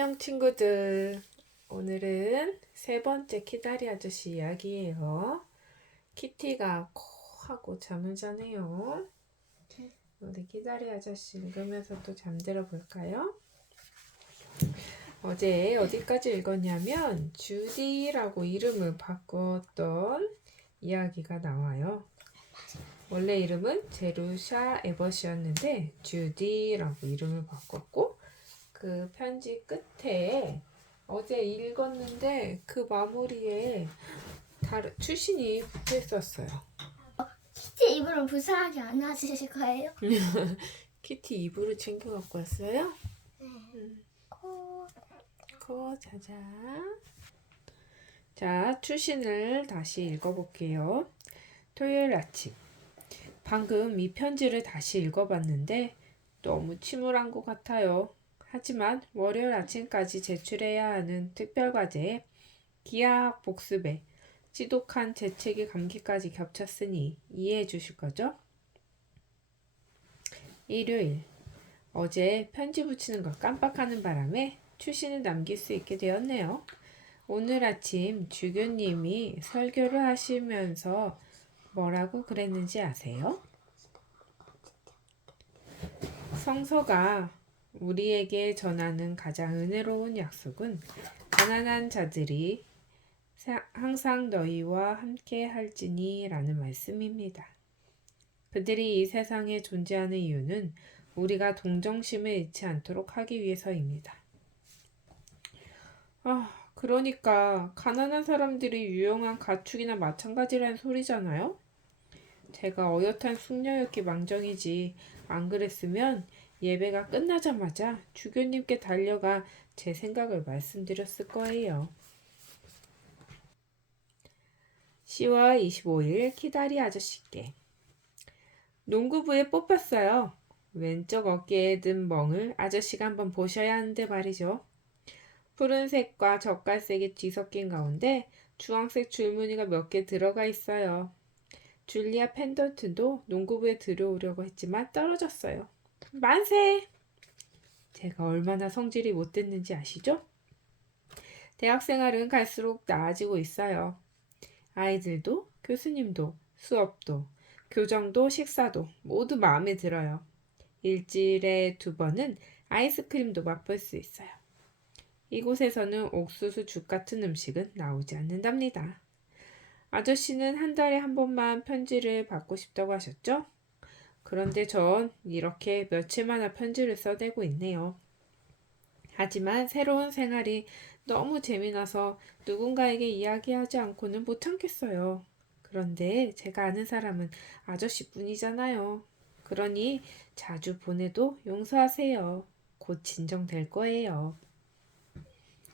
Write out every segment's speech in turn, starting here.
안녕 친구들. 오늘은 세 번째 키다리 아저씨 이야기예요. 키티가 코 하고 잠을 자네요. 우리 키다리 아저씨 읽으면서 또 잠들어 볼까요? 어제 어디까지 읽었냐면 주디라고 이름을 바꿨던 이야기가 나와요. 원래 이름은 제루샤 에버시였는데 주디라고 이름을 바꿨고 그 편지 끝에 어제 읽었는데 그 마무리에 추신이 붙어 있었어요. 키티 입으로 불쌍하게 안아주실 거예요? 키티 이불을 챙겨 갖고 왔어요? 네. 코 자자. 자, 추신을 다시 읽어볼게요. 토요일 아침. 방금 이 편지를 다시 읽어봤는데 너무 침울한 것 같아요. 하지만 월요일 아침까지 제출해야 하는 특별과제에 기하학 복습에 지독한 재채기 감기까지 겹쳤으니 이해해 주실 거죠? 일요일. 어제 편지 붙이는 걸 깜빡하는 바람에 추신을 남길 수 있게 되었네요. 오늘 아침 주교님이 설교를 하시면서 뭐라고 그랬는지 아세요? 성서가 우리에게 전하는 가장 은혜로운 약속은 가난한 자들이 항상 너희와 함께 할지니 라는 말씀입니다. 그들이 이 세상에 존재하는 이유는 우리가 동정심을 잃지 않도록 하기 위해서입니다. 그러니까 가난한 사람들이 유용한 가축이나 마찬가지라는 소리잖아요? 제가 어엿한 숙녀였기 망정이지 안 그랬으면 예배가 끝나자마자 주교님께 달려가 제 생각을 말씀드렸을 거예요. 10월 25일 키다리 아저씨께 농구부에 뽑혔어요. 왼쪽 어깨에 든 멍을 아저씨가 한번 보셔야 하는데 말이죠. 푸른색과 젓갈색이 뒤섞인 가운데 주황색 줄무늬가 몇 개 들어가 있어요. 줄리아 펜더튼도 농구부에 들어오려고 했지만 떨어졌어요. 만세! 제가 얼마나 성질이 못됐는지 아시죠? 대학생활은 갈수록 나아지고 있어요. 아이들도, 교수님도, 수업도, 교정도, 식사도 모두 마음에 들어요. 일주일에 2번은 아이스크림도 맛볼 수 있어요. 이곳에서는 옥수수 죽 같은 음식은 나오지 않는답니다. 아저씨는 한 달에 한 번만 편지를 받고 싶다고 하셨죠? 그런데 전 이렇게 며칠마다 편지를 써대고 있네요. 하지만 새로운 생활이 너무 재미나서 누군가에게 이야기하지 않고는 못 참겠어요. 그런데 제가 아는 사람은 아저씨뿐이잖아요. 그러니 자주 보내도 용서하세요. 곧 진정될 거예요.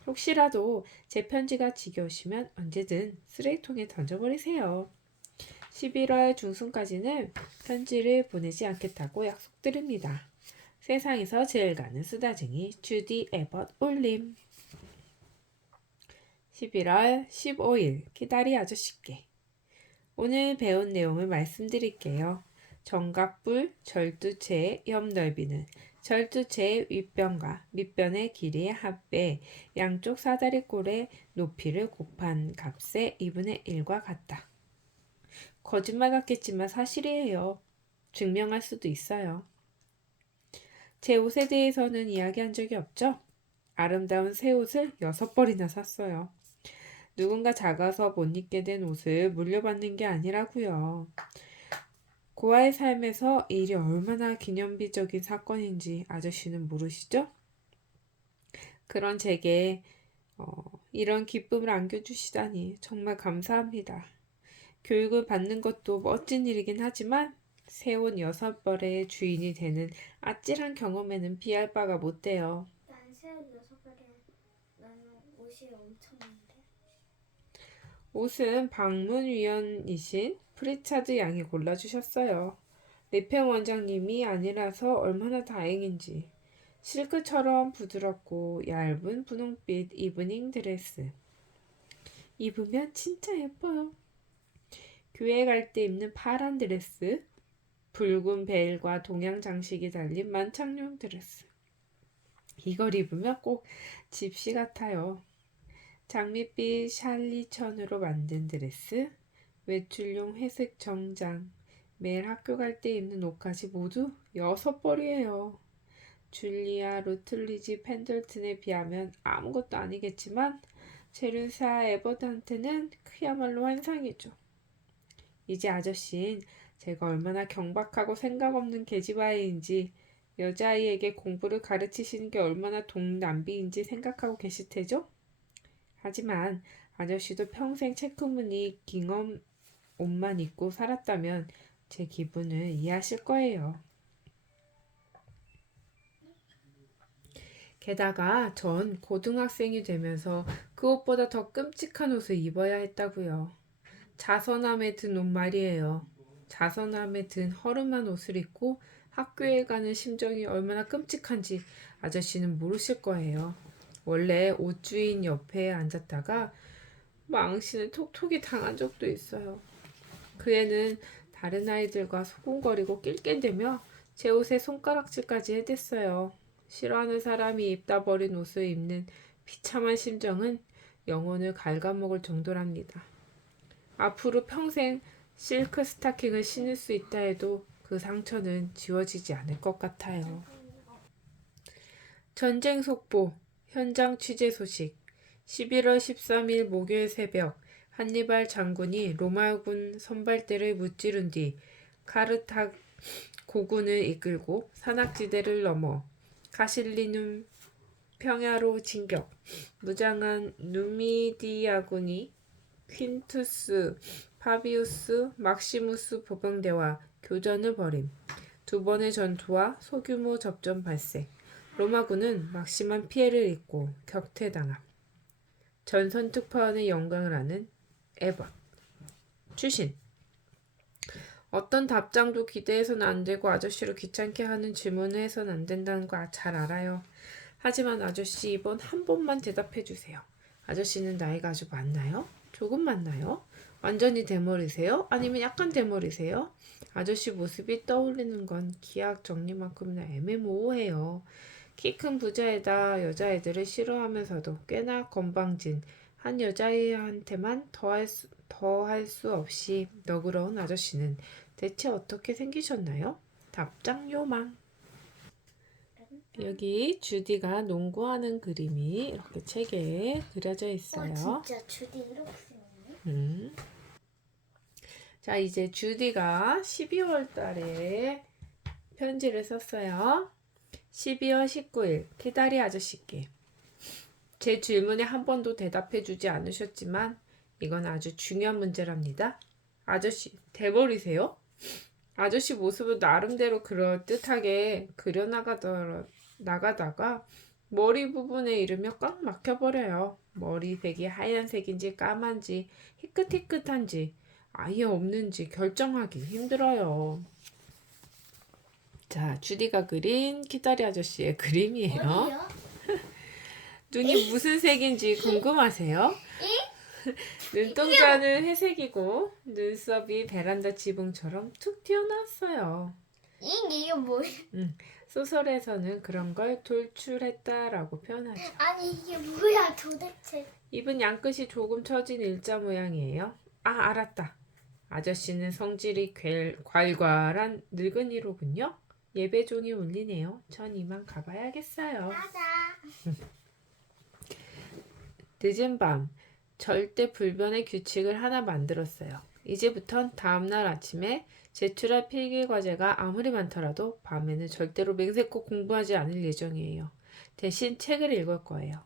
혹시라도 제 편지가 지겨우시면 언제든 쓰레기통에 던져버리세요. 11월 중순까지는 편지를 보내지 않겠다고 약속드립니다. 세상에서 제일 가는 수다쟁이 주디 에벗 올림. 11월 15일 키다리 아저씨께 오늘 배운 내용을 말씀드릴게요. 정각불 절두체의 옆 넓이는 절두체의 윗변과 밑변의 길이의 합배, 양쪽 사다리꼴의 높이를 곱한 값의 2분의 1과 같다. 거짓말 같겠지만 사실이에요. 증명할 수도 있어요. 제 옷에 대해서는 이야기한 적이 없죠? 아름다운 새 옷을 6벌이나 샀어요. 누군가 작아서 못 입게 된 옷을 물려받는 게 아니라고요. 고아의 삶에서 이 일이 얼마나 기념비적인 사건인지 아저씨는 모르시죠? 그런 제게 이런 기쁨을 안겨주시다니 정말 감사합니다. 교육을 받는 것도 멋진 일이긴 하지만 새 옷 6벌의 주인이 되는 아찔한 경험에는 비할 바가 못 돼요. 난 새 옷 6벌에 나는 옷이 엄청 많은데. 옷은 방문위원이신 프리차드 양이 골라주셨어요. 리펜 원장님이 아니라서 얼마나 다행인지. 실크처럼 부드럽고 얇은 분홍빛 이브닝 드레스. 입으면 진짜 예뻐요. 교회 갈 때 입는 파란 드레스, 붉은 베일과 동양 장식이 달린 만창용 드레스. 이걸 입으면 꼭 집시 같아요. 장밋빛 샬리천으로 만든 드레스, 외출용 회색 정장, 매일 학교 갈 때 입는 옷까지 모두 6벌이에요. 줄리아 루틀리지 펜들튼에 비하면 아무것도 아니겠지만 제르사 에버드한테는 그야말로 환상이죠. 이제 아저씨는 제가 얼마나 경박하고 생각 없는 계집아이인지 여자아이에게 공부를 가르치시는 게 얼마나 동남비인지 생각하고 계실 테죠? 하지만 아저씨도 평생 체크무늬 깅엄 옷만 입고 살았다면 제 기분을 이해하실 거예요. 게다가 전 고등학생이 되면서 그 옷보다 더 끔찍한 옷을 입어야 했다고요. 자선함에 든 옷 말이에요. 자선함에 든 허름한 옷을 입고 학교에 가는 심정이 얼마나 끔찍한지 아저씨는 모르실 거예요. 원래 옷주인 옆에 앉았다가 망신을 톡톡히 당한 적도 있어요. 그 애는 다른 아이들과 소곤거리고 낄낄대며 제 옷에 손가락질까지 해댔어요. 싫어하는 사람이 입다 버린 옷을 입는 비참한 심정은 영혼을 갉아먹을 정도랍니다. 앞으로 평생 실크 스타킹을 신을 수 있다 해도 그 상처는 지워지지 않을 것 같아요. 전쟁 속보, 현장 취재 소식. 11월 13일 목요일 새벽 한니발 장군이 로마군 선발대를 무찌른 뒤 카르타 고군을 이끌고 산악지대를 넘어 가실리눔 평야로 진격. 무장한 누미디아군이 퀸투스 파비우스 막시무스 보병대와 교전을 벌임. 두 번의 전투와 소규모 접전 발생. 로마군은 막심한 피해를 입고 격퇴당함. 전선 특파원의 영광을 아는 에바. 추신. 어떤 답장도 기대해서는 안 되고 아저씨를 귀찮게 하는 질문을 해서는 안 된다는 거 잘 알아요. 하지만 아저씨 이번 한 번만 대답해 주세요. 아저씨는 나이가 아주 많나요? 조금 많나요? 완전히 대머리세요? 아니면 약간 대머리세요? 아저씨 모습이 떠올리는 건 기악 정리만큼이나 애매모호해요. 키 큰 부자에다 여자애들을 싫어하면서도 꽤나 건방진 한 여자애한테만 더할 수 없이 너그러운 아저씨는 대체 어떻게 생기셨나요? 답장 요망. 여기 주디가 농구하는 그림이 이렇게 책에 그려져 있어요. 진짜 주디 이렇게 생겼네. 자, 이제 주디가 12월 달에 편지를 썼어요. 12월 19일 키다리 아저씨께 제 질문에 한 번도 대답해 주지 않으셨지만 이건 아주 중요한 문제랍니다. 아저씨, 대머리세요? 아저씨 모습을 나름대로 그럴듯하게 나가다가 머리 부분에 이르며 꽉 막혀버려요. 머리색이 하얀색인지 까만지 희끗희끗한지 아예 없는지 결정하기 힘들어요. 자, 주디가 그린 키다리 아저씨의 그림이에요. 어디요? 눈이 무슨 색인지 궁금하세요? 눈동자는 회색이고 눈썹이 베란다 지붕처럼 툭 튀어나왔어요. 이게 뭐야? 소설에서는 그런 걸 돌출했다라고 표현하죠. 아니 이게 뭐야 도대체? 입은 양끝이 조금 처진 일자 모양이에요. 아, 알았다. 아저씨는 성질이 괄괄한 늙은이로군요. 예배종이 울리네요. 전 이만 가봐야겠어요. 맞아. 늦은 밤, 절대 불변의 규칙을 하나 만들었어요. 이제부턴 다음날 아침에 제출할 필기 과제가 아무리 많더라도 밤에는 절대로 맹세코 공부하지 않을 예정이에요. 대신 책을 읽을 거예요.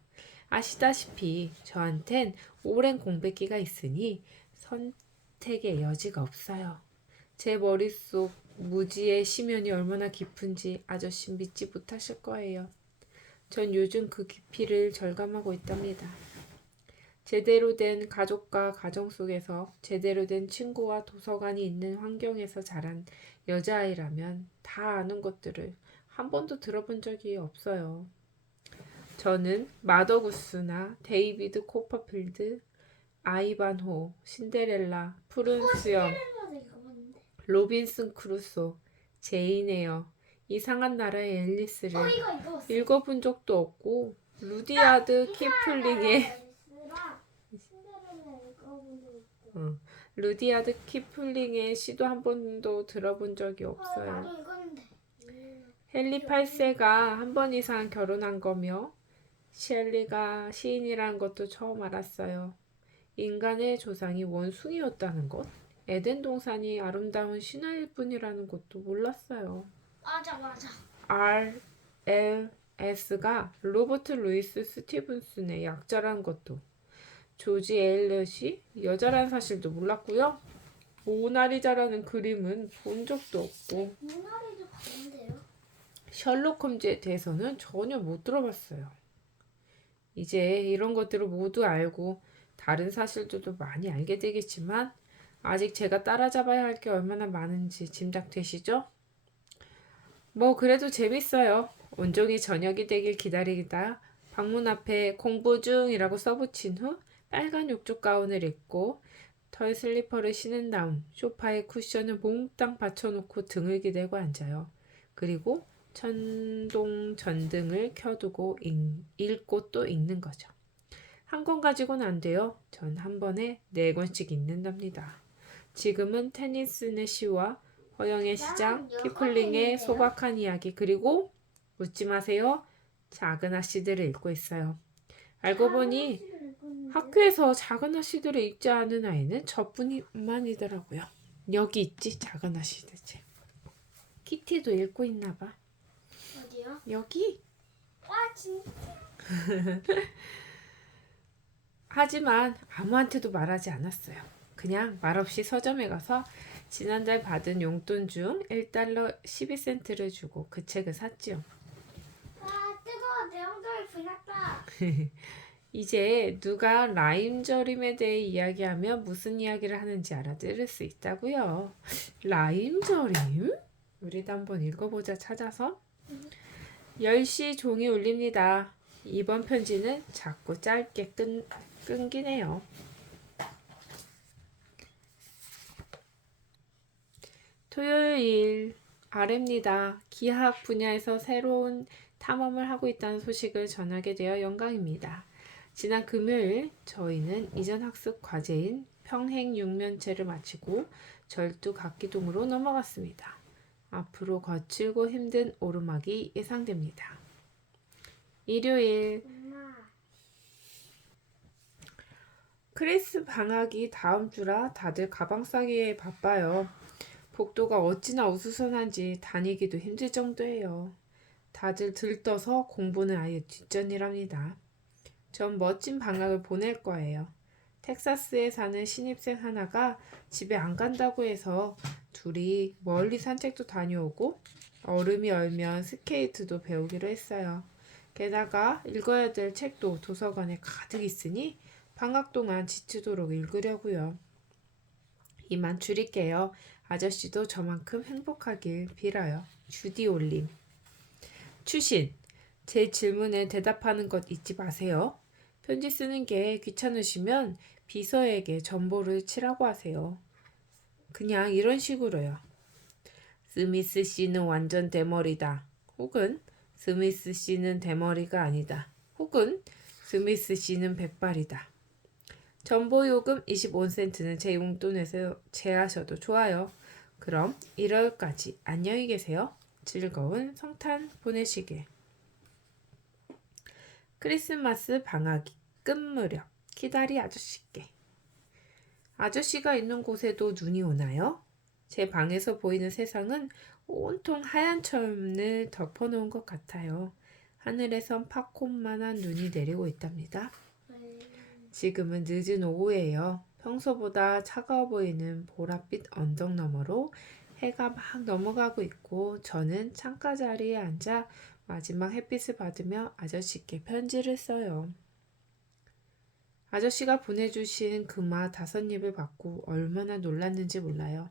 아시다시피 저한텐 오랜 공백기가 있으니 선택의 여지가 없어요. 제 머릿속 무지의 심연이 얼마나 깊은지 아저씨 믿지 못하실 거예요. 전 요즘 그 깊이를 절감하고 있답니다. 제대로 된 가족과 가정 속에서 제대로 된 친구와 도서관이 있는 환경에서 자란 여자아이라면 다 아는 것들을 한 번도 들어본 적이 없어요. 저는 마더구스나 데이비드 코퍼필드, 아이반호, 신데렐라, 푸른 수염, 맞아 이거 맞는데. 로빈슨 크루소, 제인 에어, 이상한 나라의 앨리스를 이거 읽어본 적도 없고 루디아드 키플링의 루디아드 키플링의 시도 한 번도 들어본 적이 없어요. 나도 읽었는데. 헨리 8세가 한 번 이상 결혼한 거며 셸리가 시인이라는 것도 처음 알았어요. 인간의 조상이 원숭이였다는 것, 에덴 동산이 아름다운 신화일 뿐이라는 것도 몰랐어요. 맞아. RLS가 로버트 루이스 스티븐슨의 약자라는 것도, 조지 에일렛이 여자라는 사실도 몰랐고요. 모나리자라는 그림은 본 적도 없고 모나리도 봤는데요. 셜록 홈즈에 대해서는 전혀 못 들어봤어요. 이제 이런 것들을 모두 알고 다른 사실들도 많이 알게 되겠지만 아직 제가 따라잡아야 할 게 얼마나 많은지 짐작되시죠? 뭐 그래도 재밌어요. 온종일 저녁이 되길 기다리다 방문 앞에 공부 중이라고 써붙인 후 빨간 욕조 가운을 입고 털 슬리퍼를 신은 다음 소파에 쿠션을 몽땅 받쳐놓고 등을 기대고 앉아요. 그리고 천동 전등을 켜두고 읽고 또 읽는 거죠. 한 권 가지고는 안 돼요. 전 한 번에 4권씩 읽는답니다. 지금은 테니슨의 시와 허영의 시장, 키플링의 소박한 이야기, 그리고 웃지 마세요. 작은 아씨들을 읽고 있어요. 알고 보니 학교에서 작은 아씨들을 읽지 않은 아이는 저뿐만이더라고요. 여기 있지, 작은 아씨들. 키티도 읽고 있나 봐. 어디요? 여기. 와 진짜. 하지만 아무한테도 말하지 않았어요. 그냥 말없이 서점에 가서 지난달 받은 용돈 중 1달러 12센트를 주고 그 책을 샀지요. 와 뜨거워 내 엉덩이 불났다. 이제 누가 라임저림에 대해 이야기하면 무슨 이야기를 하는지 알아들을 수 있다고요. 라임저림? 우리도 한번 읽어보자 찾아서. 10시 종이 울립니다. 이번 편지는 자꾸 짧게 끊기네요. 토요일 아래입니다. 기하학 분야에서 새로운 탐험을 하고 있다는 소식을 전하게 되어 영광입니다. 지난 금요일 저희는 이전 학습 과제인 평행 육면체를 마치고 절두 각기동으로 넘어갔습니다. 앞으로 거칠고 힘든 오르막이 예상됩니다. 일요일 엄마. 크리스 방학이 다음 주라 다들 가방 싸기에 바빠요. 복도가 어찌나 우수선한지 다니기도 힘들 정도예요. 다들 들떠서 공부는 아예 뒷전이랍니다. 전 멋진 방학을 보낼 거예요. 텍사스에 사는 신입생 하나가 집에 안 간다고 해서 둘이 멀리 산책도 다녀오고 얼음이 얼면 스케이트도 배우기로 했어요. 게다가 읽어야 될 책도 도서관에 가득 있으니 방학 동안 지치도록 읽으려고요. 이만 줄일게요. 아저씨도 저만큼 행복하길 빌어요. 주디 올림. 추신. 제 질문에 대답하는 것 잊지 마세요. 편지 쓰는 게 귀찮으시면 비서에게 전보를 치라고 하세요. 그냥 이런 식으로요. 스미스 씨는 완전 대머리다. 혹은 스미스 씨는 대머리가 아니다. 혹은 스미스 씨는 백발이다. 전보요금 25센트는 제 용돈에서 제하셔도 좋아요. 그럼 1월까지 안녕히 계세요. 즐거운 성탄 보내시길. 크리스마스 방학이 끝 무렵 기다리 아저씨께. 아저씨가 있는 곳에도 눈이 오나요? 제 방에서 보이는 세상은 온통 하얀 천을 덮어놓은 것 같아요. 하늘에선 팝콘만한 눈이 내리고 있답니다. 지금은 늦은 오후예요. 평소보다 차가워 보이는 보랏빛 언덕 너머로 해가 막 넘어가고 있고 저는 창가 자리에 앉아 마지막 햇빛을 받으며 아저씨께 편지를 써요. 아저씨가 보내주신 금화 5입을 받고 얼마나 놀랐는지 몰라요.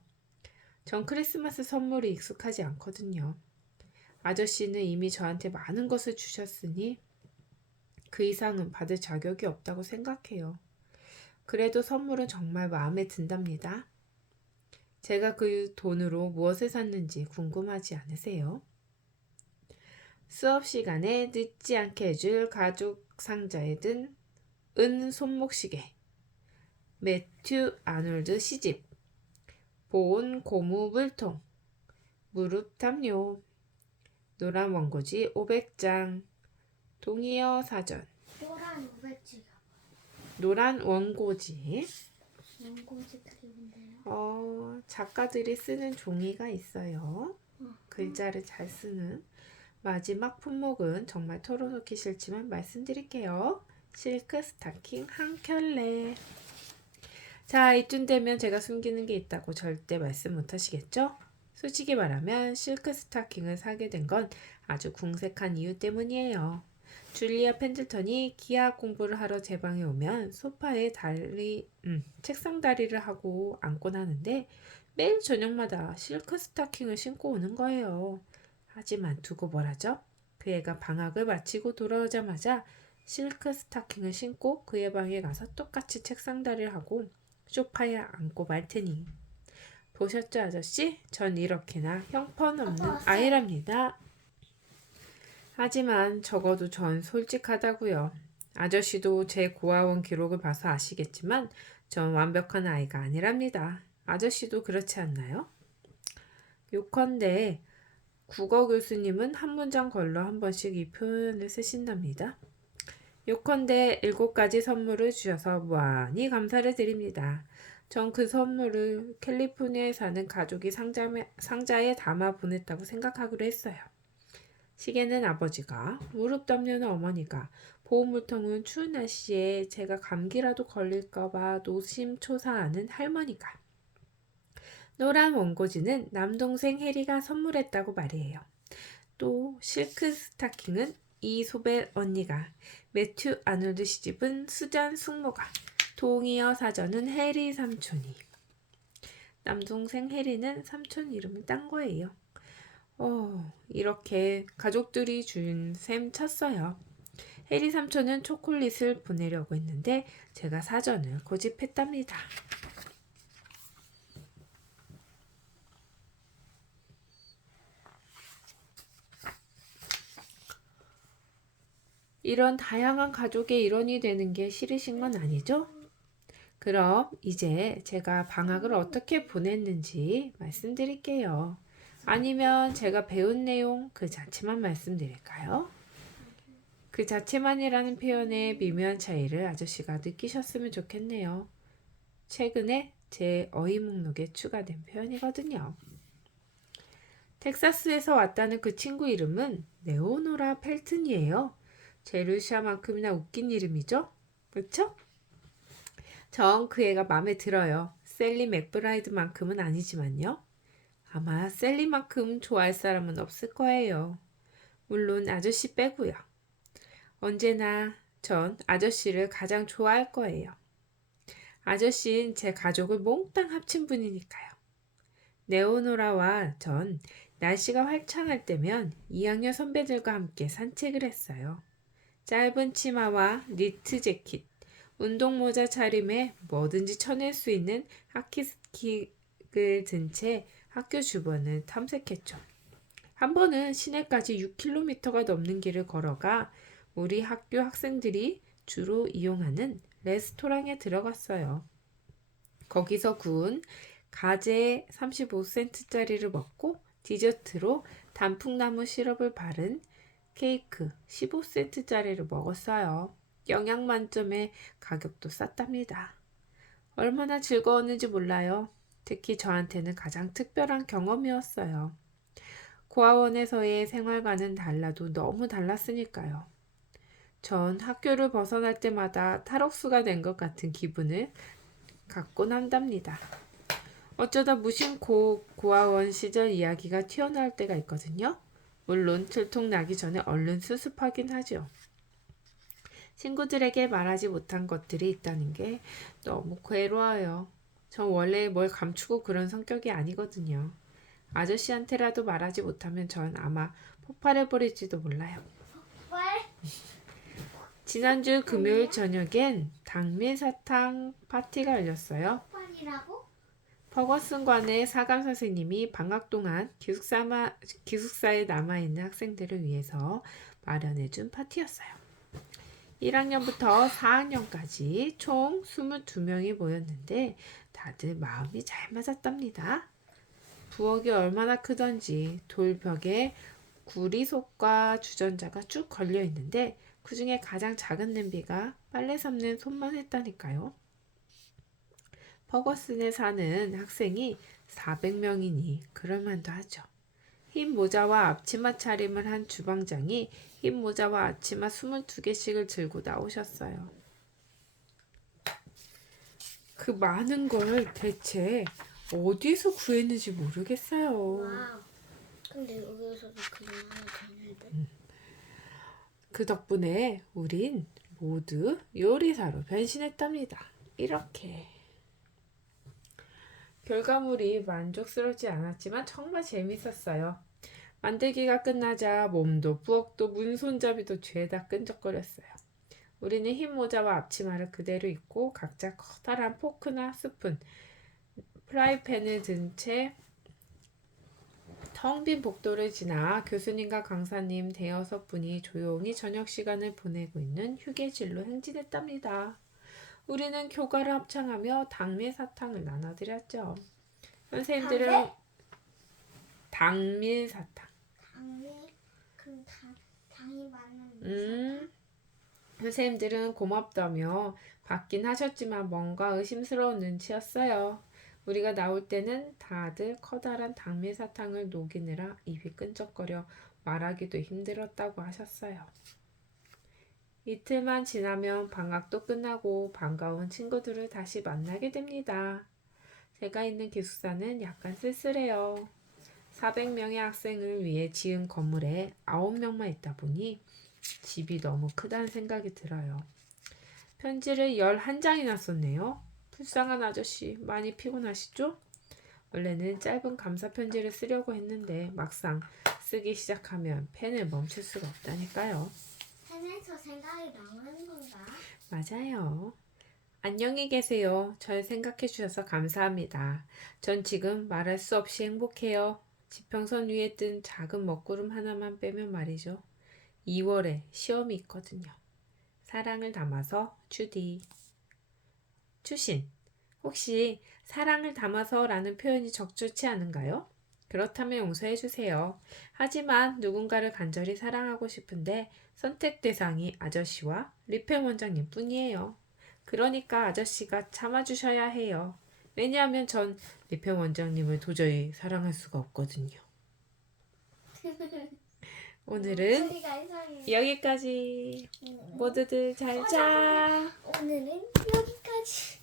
전 크리스마스 선물이 익숙하지 않거든요. 아저씨는 이미 저한테 많은 것을 주셨으니 그 이상은 받을 자격이 없다고 생각해요. 그래도 선물은 정말 마음에 든답니다. 제가 그 돈으로 무엇을 샀는지 궁금하지 않으세요? 수업 시간에 늦지 않게 해줄 가죽 상자에 든 은 손목시계, 매튜 아놀드 시집, 보온 고무 물통, 무릎 담요, 노란 원고지 500장, 동의어 사전, 노란 500지가 노란 원고지. 연고지 그리는데요. 작가들이 쓰는 종이가 있어요. 글자를 잘 쓰는. 마지막 품목은 정말 털어놓기 싫지만 말씀드릴게요. 실크 스타킹 한 켤레. 자, 이쯤 되면 제가 숨기는 게 있다고 절대 말씀 못 하시겠죠? 솔직히 말하면 실크 스타킹을 사게 된 건 아주 궁색한 이유 때문이에요. 줄리아 펜들턴이 기하학 공부를 하러 제 방에 오면 소파에 책상 다리를 하고 앉곤 하는데 매일 저녁마다 실크 스타킹을 신고 오는 거예요. 하지만 두고 보라죠. 그 애가 방학을 마치고 돌아오자마자 실크 스타킹을 신고 그의 방에 가서 똑같이 책상 다리를 하고 소파에 앉고 말 테니. 보셨죠, 아저씨? 전 이렇게나 형편없는 아이랍니다. 하지만 적어도 전 솔직하다고요. 아저씨도 제 고아원 기록을 봐서 아시겠지만 전 완벽한 아이가 아니랍니다. 아저씨도 그렇지 않나요? 요컨대 국어 교수님은 한 문장 걸러 한 번씩 이 표현을 쓰신답니다. 요컨대 7가지 선물을 주셔서 무한히 감사를 드립니다. 전 그 선물을 캘리포니아에 사는 가족이 상자에 담아 보냈다고 생각하기로 했어요. 시계는 아버지가, 무릎 담요는 어머니가, 보온물통은 추운 날씨에 제가 감기라도 걸릴까봐 노심초사하는 할머니가, 노란 원고지는 남동생 해리가 선물했다고 말이에요. 또 실크 스타킹은 이소벨 언니가, 매튜 아놀드 시집은 수잔 숙모가, 동의어 사전은 해리 삼촌이. 남동생 해리는 삼촌 이름을 딴 거예요. 이렇게 가족들이 준 셈 쳤어요. 해리 삼촌은 초콜릿을 보내려고 했는데 제가 사전을 고집했답니다. 이런 다양한 가족의 일원이 되는 게 싫으신 건 아니죠? 그럼 이제 제가 방학을 어떻게 보냈는지 말씀드릴게요. 아니면 제가 배운 내용 그 자체만 말씀드릴까요? 그 자체만이라는 표현의 미묘한 차이를 아저씨가 느끼셨으면 좋겠네요. 최근에 제 어휘 목록에 추가된 표현이거든요. 텍사스에서 왔다는 그 친구 이름은 네오노라 펠튼이에요. 제루시아만큼이나 웃긴 이름이죠? 그렇죠? 전 그 애가 마음에 들어요. 셀리 맥브라이드만큼은 아니지만요. 아마 셀리만큼 좋아할 사람은 없을 거예요. 물론 아저씨 빼고요. 언제나 전 아저씨를 가장 좋아할 거예요. 아저씨는 제 가족을 몽땅 합친 분이니까요. 네오노라와 전 날씨가 화창할 때면 2학년 선배들과 함께 산책을 했어요. 짧은 치마와 니트 재킷, 운동모자 차림에 뭐든지 쳐낼 수 있는 하키스틱을 든 채 학교 주변을 탐색했죠. 한 번은 시내까지 6km가 넘는 길을 걸어가 우리 학교 학생들이 주로 이용하는 레스토랑에 들어갔어요. 거기서 구운 가재 35센트짜리를 먹고 디저트로 단풍나무 시럽을 바른 케이크 15센트짜리를 먹었어요. 영양 만점에 가격도 쌌답니다. 얼마나 즐거웠는지 몰라요. 특히 저한테는 가장 특별한 경험이었어요. 고아원에서의 생활과는 달라도 너무 달랐으니까요. 전 학교를 벗어날 때마다 탈옥수가 된 것 같은 기분을 갖곤 한답니다. 어쩌다 무심코 고아원 시절 이야기가 튀어나올 때가 있거든요. 물론 들통나기 전에 얼른 수습하긴 하죠. 친구들에게 말하지 못한 것들이 있다는 게 너무 괴로워요. 전 원래 뭘 감추고 그런 성격이 아니거든요. 아저씨한테라도 말하지 못하면 전 아마 폭발해버릴지도 몰라요. 지난주 금요일 저녁엔 당밀사탕 파티가 열렸어요. 폭발이라고? 퍼거슨관의 사감 선생님이 방학 동안 기숙사에 남아있는 학생들을 위해서 마련해준 파티였어요. 1학년부터 4학년까지 총 22명이 모였는데 다들 마음이 잘 맞았답니다. 부엌이 얼마나 크던지 돌벽에 구리속과 주전자가 쭉 걸려 있는데 그 중에 가장 작은 냄비가 빨래 섭는 손만 했다니까요. 퍼거슨에 사는 학생이 400명이니 그럴만도 하죠. 흰 모자와 앞치마 차림을 한 주방장이 흰 모자와 앞치마 22개씩을 들고 나오셨어요. 그 많은 걸 대체 어디서 구했는지 모르겠어요. 와우. 근데 여기서도 그냥 하나 되는데. 그 덕분에 우린 모두 요리사로 변신했답니다. 이렇게. 결과물이 만족스럽지 않았지만 정말 재밌었어요. 만들기가 끝나자 몸도 부엌도 문손잡이도 죄다 끈적거렸어요. 우리는 흰 모자와 앞치마를 그대로 입고 각자 커다란 포크나 스푼, 프라이팬을 든 채 텅 빈 복도를 지나 교수님과 강사님 대여섯 분이 조용히 저녁 시간을 보내고 있는 휴게실로 행진했답니다. 우리는 교과를 합창하며 당밀사탕을 나눠드렸죠. 선생님들은 당밀사탕. 그럼 당이 많은 선생님들은 고맙다며 받긴 하셨지만 뭔가 의심스러운 눈치였어요. 우리가 나올 때는 다들 커다란 당밀사탕을 녹이느라 입이 끈적거려 말하기도 힘들었다고 하셨어요. 이틀만 지나면 방학도 끝나고 반가운 친구들을 다시 만나게 됩니다. 제가 있는 기숙사는 약간 쓸쓸해요. 400명의 학생을 위해 지은 건물에 9명만 있다 보니 집이 너무 크다는 생각이 들어요. 편지를 11장이나 썼네요. 불쌍한 아저씨, 많이 피곤하시죠? 원래는 짧은 감사 편지를 쓰려고 했는데 막상 쓰기 시작하면 펜을 멈출 수가 없다니까요. 펜에서 생각이 나오는 건가? 맞아요. 안녕히 계세요. 절 생각해 주셔서 감사합니다. 전 지금 말할 수 없이 행복해요. 지평선 위에 뜬 작은 먹구름 하나만 빼면 말이죠. 2월에 시험이 있거든요. 사랑을 담아서 주디. 추신. 혹시 사랑을 담아서 라는 표현이 적절치 않은가요? 그렇다면 용서해 주세요. 하지만 누군가를 간절히 사랑하고 싶은데 선택 대상이 아저씨와 리펜 원장님 뿐이에요. 그러니까 아저씨가 참아주셔야 해요. 왜냐하면 전 리펜 원장님을 도저히 사랑할 수가 없거든요. 오늘은 소리가 이상해. 여기까지. 모두들 잘 자. 오늘은 여기까지.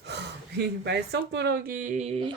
말썽꾸러기.